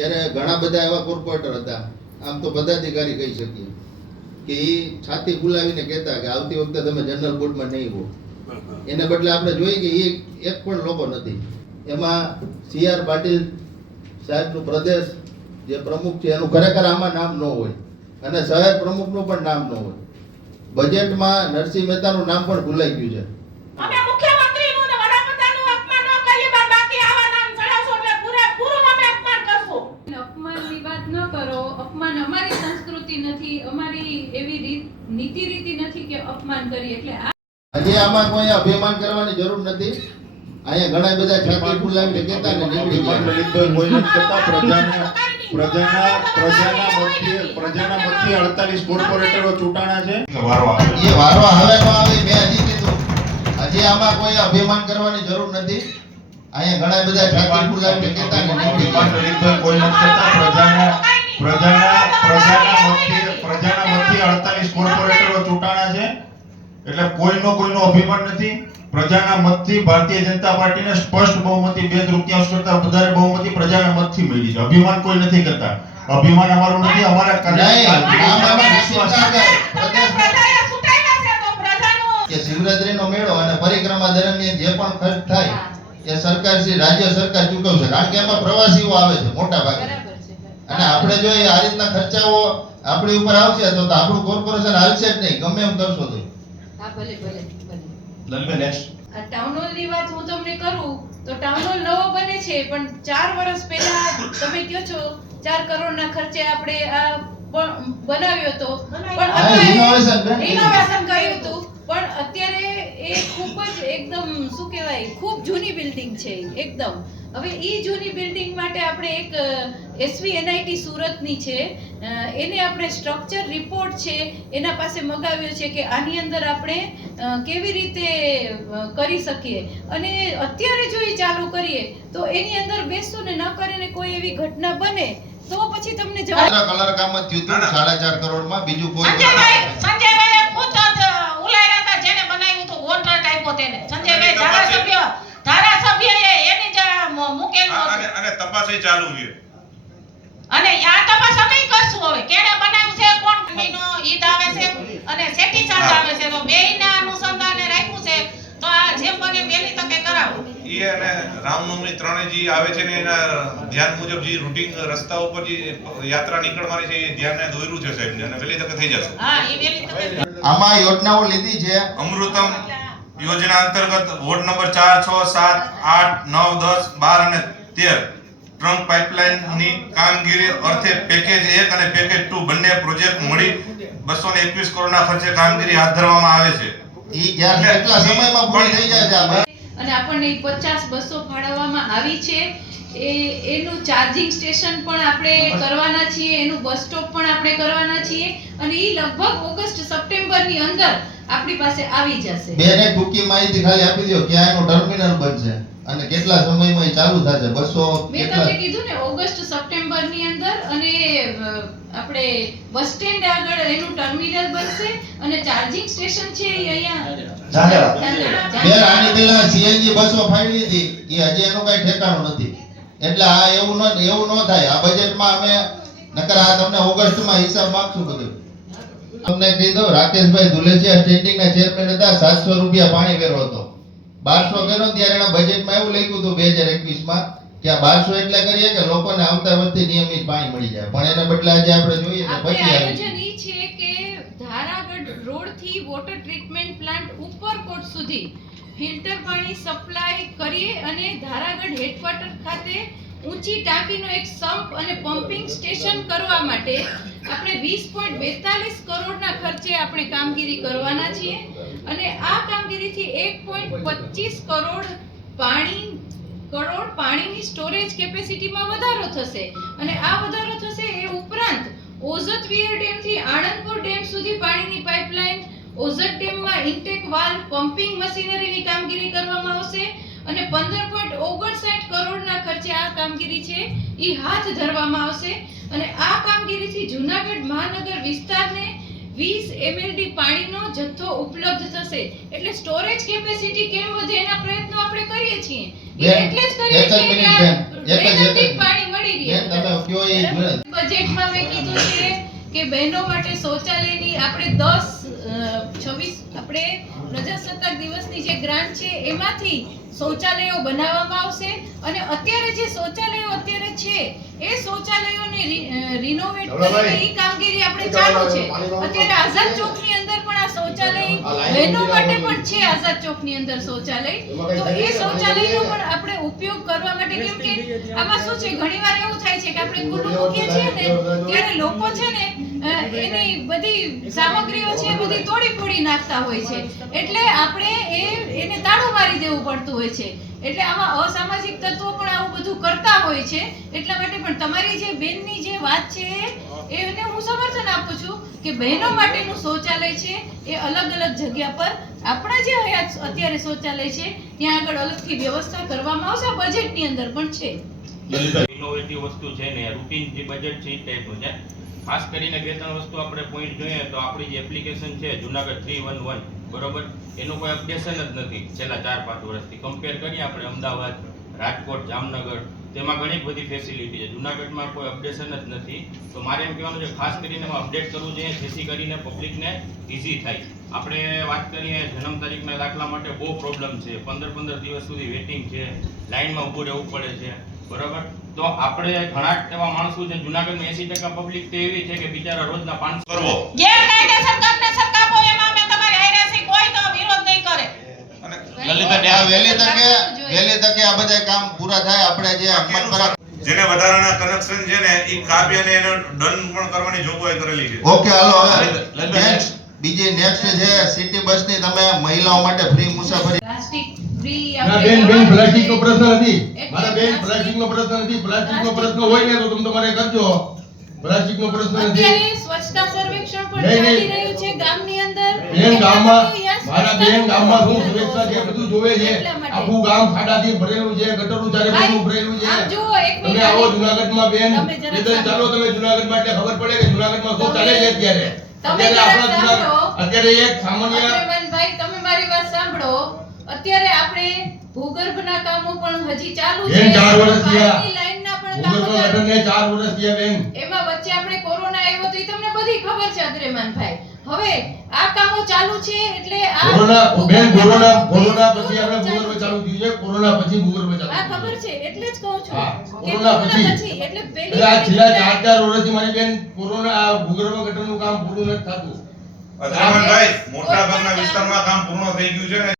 જ્યારે ઘણા બધા એવા કોર્પોરેટર હતા, આમ તો પદાધિકારી કહી શકીએ કે એ છાતી ફુલાવીને કહેતા કે આવતી વખતે તમે જનરલ બોર્ડમાં નહીં હો. એને બદલે આપણે જોઈએ કે એ એક પણ લોકો નથી. એમાં CR પાટીલ સાહેબનું પ્રદેશ જે પ્રમુખ છે એનું ખરેખર આમાં નામ ન હોય અને શહેર પ્રમુખનું પણ નામ ન હોય. બજેટમાં નરસિંહ મહેતાનું નામ પણ ભૂલાઈ ગયું છે. અમે મુખ્યમંત્રીનું ને વડાપ્રધાનનું અપમાન ન કરીએ, પણ બાકી આવા નામ ચડાવશો એટલે પૂરેપૂરું અમે અપમાન કરશું. અપમાનની વાત ન કરો. અપમાન અમારી સંસ્કૃતિ નથી, અમારી એવી નીતિ રીતિ નથી કે અપમાન કરીએ. એટલે હજી આમાં કોઈ અભિમાન કરવાની જરૂર નથી. અહીંયા ઘણા બધા છાતી ફુલાવીને કહેતા ને નીકળી ગયા. લલિતભાઈ કોઈ નથી કરતા. પ્રજાના મધ્યે 48 કોર્પોરેટરો ચૂંટાણા છે. એ વારો હવે નો આવે. મેં હજી કીધું હજી આમાં કોઈ અભિમાન કરવાની જરૂર નથી. અહીંયા ઘણા બધા છાતી ફુલાવીને કહેતા ને નીકળી ગયા. લલિતભાઈ કોઈ નથી કરતા. પ્રજાના મધ્યે 48 કોર્પોરેટરો ચૂંટાણા છે. એટલે કોઈનો અભિમાન નથી. પ્રજાના મતથી ભારતીય જનતા પાર્ટીને સ્પષ્ટ બહુમતી 2/3 કરતા વધારે બહુમતી પ્રજાના મતથી મળી છે. અભિમાન કોઈ નથી કરતા. અભિમાન અમારું નથી. અમારા કે શિવરાત્રીનો મેળો અને પરિક્રમા દરમિયાન જે પણ ખર્ચ થાય એ સરકાર રાજ્ય સરકાર ચૂકવશે. કારણ કે એમાં પ્રવાસીઓ આવે છે મોટા ભાગે. અને આપણે જો આ રીતના ખર્ચાઓ આપણી ઉપર આવશે તો આપણું કોર્પોરેશન હાલશે જ નહીં, ગમે એમ કરશો તો. હા, ભલે. નેક્સ્ટ ટાઉન હોલની વાત હું તમને કરું તો ટાઉન હોલ નવો બને છે, પણ 4 વર્ષ પહેલા તમે કહો છો 4 કરોડના ખર્ચે આપણે આ બનાવ્યો હતો, પણ રિનોવેશન કર્યું હતું. પણ અત્યારે એ ખૂબ જ એકદમ શું કહેવાય, ખૂબ જૂની બિલ્ડિંગ છે એકદમ. હવે એ જૂની બિલ્ડિંગ માટે આપણે એક SVNIT સુરતની છે, એને આપણે સ્ટ્રક્ચર રિપોર્ટ છે એના પાસે મગાવ્યો છે કે આની અંદર આપણે કેવી રીતે કરી શકીએ. અને અત્યારે જો એ ચાલુ કરીએ તો એની અંદર બેસશું ને ન કરીને કોઈ એવી ઘટના બને તો પછી તમને કલર કામ જ થયું 4.5 કરોડમાં. બીજું કોઈ સંજયભાઈ ખુદ ઉલાયરા હતા જેને બનાવ્યું હતું કોન્ટ્રાક્ટ આપ્યો તેને. સંજયભાઈ ધારાસભ્યએ એની જ મૂકેલું અને તપાસ ચાલુ છે. અને આ તપાસ અમે કરશું. હવે કેને બનાવ્યું છે, કોણ મહિનો ઈદ આવે છે અને સેટી ચાંદ આવે છે, તો બેયના અનુસંધાને રાખ્યું છે. તો આ જેમ બને વહેલી તકે કરાવો. ઈ અને રામનવમી ત્રણે જે આવે છે ને એના ધ્યાન મુજબ જે રૂટિંગ રસ્તા ઉપર જે યાત્રા નીકળવાની છે એ ધ્યાનને દોર્યું છે સાહેબ, અને વહેલી તકે થઈ જશે. હા, એ વહેલી તકે. આમાં યોજનાઓ લીધી છે. અમૃતમ યોજના અંતર્ગત વોર્ડ નંબર 4, 6, 7, 8, 9, 10, 12 અને 13 ટ્રંક પાઇપલાઇનની કામગીરી અર્થે પેકેજ 1 અને પેકેજ 2 બંને પ્રોજેક્ટ મળી 221 કરોડના ખર્ચે કામગીરી હાથ ધરવામાં આવે છે. ઈ કેટલા સમયમાં પૂરી થઈ જાય છે? અને આપણને 50-200 ફાળવવામાં આવી છે. એનું ચાર્જિંગ સ્ટેશન પણ આપણે કરવાના છીએ, એનું બસ સ્ટોપ પણ આપણે કરવાના છીએ, અને એ લગભગ ઓગસ્ટ-સપ્ટેમ્બરની અંદર આપણી પાસે આવી જશે. બેને ટૂંકી માહિતી ખાલી આપી દો કે આનું ટર્મિનલ બનશે અને કેટલા સમયમાં એ ચાલુ થશે. 200 મેં તમને કીધું ને ઓગસ્ટ-સપ્ટેમ્બરની અંદર. અને આપણે બસ સ્ટેન્ડ આગળ એનું ટર્મિનલ બનશે અને ચાર્જિંગ સ્ટેશન છે એ અહીંયા આની પેલા CNG બસો ફાળવી હતી એ હજી એનું કઈ ઠેકાણું નથી. એટલે આ એવું ન થાય. આ બજેટમાં અમે નકર આ તમને ઓગસ્ટમાં હિસાબ માંગશું બધું. તમને કહી દઉં, રાકેશભાઈ ધુલેસિયા સ્ટેન્ડિંગના ચેરમેન હતા. 700 રૂપિયા પાણી વેરો હતો. 1200 કર્યો ત્યારે એના બજેટમાં એવું લખ્યું હતું 2021માં કે આ 1200 એટલે કરીએ કે લોકોને આવતા વર્ષથી નિયમિત પાણી મળી જાય. પણ એના બદલે આજે આપણે જોઈએ કે પછી આયોજન ઈ છે કે ધારાગઢ રોડ થી વોટર ટ્રીટમેન્ટ પ્લાન્ટ ઉપરકોટ સુધી ફિલ્ટર પાણી સપ્લાય કરીએ અને ધારાગઢ હેડક્વાર્ટર ખાતે ઊંચી ટાંકીનો એક સમ્પ અને પમ્પિંગ સ્ટેશન કરવા માટે આપણે 20.42 કરોડના ખર્ચે આપણે કામગીરી કરવાના છીએ. અને આ કામગીરીથી 1.25 કરોડ પાણીની સ્ટોરેજ કેપેસિટીમાં વધારો થશે. અને આ વધારો થશે એ ઉપરાંત ઓઝત વિયર ડેમ થી આણંદપુર ડેમ સુધી પાણીની પાઇપલાઇન, ઓઝત ડેમમાં ઇન્ટેક વાલ્વ, પમ્પિંગ મશીનરીની કામગીરી કરવામાં આવશે. અને 15.59 કરોડના ખર્ચે આ કામગીરી છે એ હાથ ધરવામાં આવશે. અને આ કામગીરીથી જૂનાગઢ મહાનગર વિસ્તારને 20 MLD પાણીનો જથ્થો ઉપલબ્ધ થશે. એટલે સ્ટોરેજ કેપેસિટી કેમ વધે એના પ્રયત્નો આપણે કરીએ છીએ. એટલે જ કરીએ છીએ કે એક જ મહેનતથી પાણી મળી રહે. બેન તમે કયો એ જોડે. બજેટમાં મેં કીધું છે કે બહેનો માટે શૌચાલયની આપણે 26 આપણે પ્રજાસત્તાક દિવસની જે ગ્રાન્ટ છે એમાંથી શૌચાલયો બનાવવામાં આવશે અને અત્યારે જે શૌચાલયો અત્યારે છે એ શૌચાલયોને રિનોવેટ કરીને ઈ કામગીરી આપણે ચાલુ છે. અત્યારે આઝાદ ચોકની અંદર પણ આ શૌચાલય બહેનો માટે પણ છે. આઝાદ ચોકની અંદર શૌચાલય, તો એ શૌચાલયનો પણ આપણે ઉપયોગ કરવા માટે, કેમ કે આમાં શું છે ઘણીવાર એવું થાય છે કે આપણે ખુલ્લું મૂકીએ છીએ ને ત્યારે લોકો છે ને એની બધી સામગ્રીઓ છે એ બધી તોડી ફોડી નાખતા હોય છે, એટલે આપણે એને તાળું મારી દેવું પડતું હોય છે. એટલે આમાં અસામાજિક તત્વો પણ આવું બધું કરતા હોય છે. એટલા માટે પણ તમારી જે બેનની જે વાત છે એને હું સમર્થન આપું છું કે બહેનો માટેનું શૌચાલય છે એ અલગ અલગ જગ્યા પર આપણા જે હયાત અત્યારે શૌચાલય છે ત્યાં આગળ અલગથી વ્યવસ્થા કરવામાં આવશે. બજેટની અંદર પણ છે. ઇનોવેટિવ વસ્તુ છે ને રૂટીન જે બજેટ છે એ ટાઈપનું છે. ખાસ કરીને બે ત્રણ વસ્તુ આપણે પોઈન્ટ જોઈએ તો આપણી જે એપ્લિકેશન છે જુનાગઢ 311 બરોબર, એનું કોઈ અપડેશન જ નથી છેલ્લા 4-5 વર્ષથી. કમ્પેર કરીએ આપણે અમદાવાદ, રાજકોટ, જામનગર, તેમાં ઘણી બધી ફેસિલિટી છે. જુનાગઢમાં કોઈ અપડેશન જ નથી. તો મારે એમ કહેવાનું છે ખાસ કરીને એમાં અપડેટ કરવું જોઈએ જેથી કરીને પબ્લિકને ઈઝી થાય. આપણે વાત કરીએ જન્મ તારીખના દાખલા માટે બહુ પ્રોબ્લેમ છે. 15 દિવસ સુધી વેટિંગ છે, લાઈનમાં ઊભું રહેવું પડે છે બરોબર. તો આપણે ઘણા એવા માણસો છે જુનાગઢમાં 80% પબ્લિક તો એવી છે કે બિચારા રોજના 500 કરવો ગેરકાયદેસર ગેરકાયદેસર કાપો એમાં અમે તમારી હારે છીએ, કોઈ તો વિરોધ નહીં કરે. અને આ વહેલી તકે આ બધા કામ પૂરા થાય. આપણે જે અમલ પર જેને વધારાના કનેક્શન છે ને એ કાપ્યાને એને દંડ પણ કરવાની જોગવાઈ કરેલી છે. ઓકે હાલો હવે નેક્સ્ટ બીજી નેક્સ્ટ છે સિટી બસની. તમે મહિલાઓ માટે ફ્રી મુસાફરી. પ્લાસ્ટિક ફ્રી ના બેન પ્લાસ્ટિકનો પ્રશ્ન નથી મારા બેન, પ્લાસ્ટિકનો પ્રશ્ન નથી. પ્લાસ્ટિકનો પ્રશ્ન હોય ને તો તમે તમારે કરજો. પ્લાસ્ટિકનો પ્રશ્ન નથી. અત્યારે સ્વચ્છતા સર્વેક્ષણ પણ નહીં, ચાલી નહીં. રહ્યું છે ગામની અંદર. બેન ગામમાં મારા બેન સ્વચ્છતાનું ગામમાં શું કામ સુરક્ષા છે બધું જોવે છે. એટલા માટે. આખું ગામ ખાડાથી ભરેલું છે, ગટરું ચારે બાજુ ભરેલું છે. આમ જુઓ, એક તમે મિનિટ. આવો જુનાગઢમાં બેન, તમે જરાક નિદાન ચાલો તમે જુનાગઢમાં એટલે ખબર પડે કે જુનાગઢમાં શું ચાલે છે અત્યારે. તમે અત્યારે જરાક આપણા સાંભળો. અત્યારે એક સામાન્ય અગ્રવાલભાઈ, તમે મારી વાત સાંભળો. અત્યારે આપણે ભૂગર્ભના કામો પણ હજી ચાલુ છે. બેન 4 વર્ષ થયા. પાણીની લાઈનના પણ કામો ભૂગર્ભ ચાલુ ગટરને 4 વર્ષ થયા બેન. એમાં વચ્ચે આપણે કોરોના આવ્યો તો ઈ તમને બધી ખબર છે અગ્રેમાનભાઈ. હવે આ કામો ચાલુ છે એટલે આ કોરોના બેન કોરોના ભૂગર્ભ પછી આપણે ભૂગર્ભ ચાલુ થયું છે. કોરોના પછી ભૂગર્ભ ચાલુ આ થયું ખબર છે. છે એટલે જ કહું છું હા, કે કોરોના પછી. એટલે એટલે પહેલી આ છેલ્લા તારીખે 4 વર્ષથી મારી બેન કોરોના આ ભૂગર્ભ ગટરનું કામ પૂરું નથી થતું. અદ્રમણભાઈ મોટા ભાગના વિસ્તારમાં કામ પૂર્ણ થઈ ગયું છે ને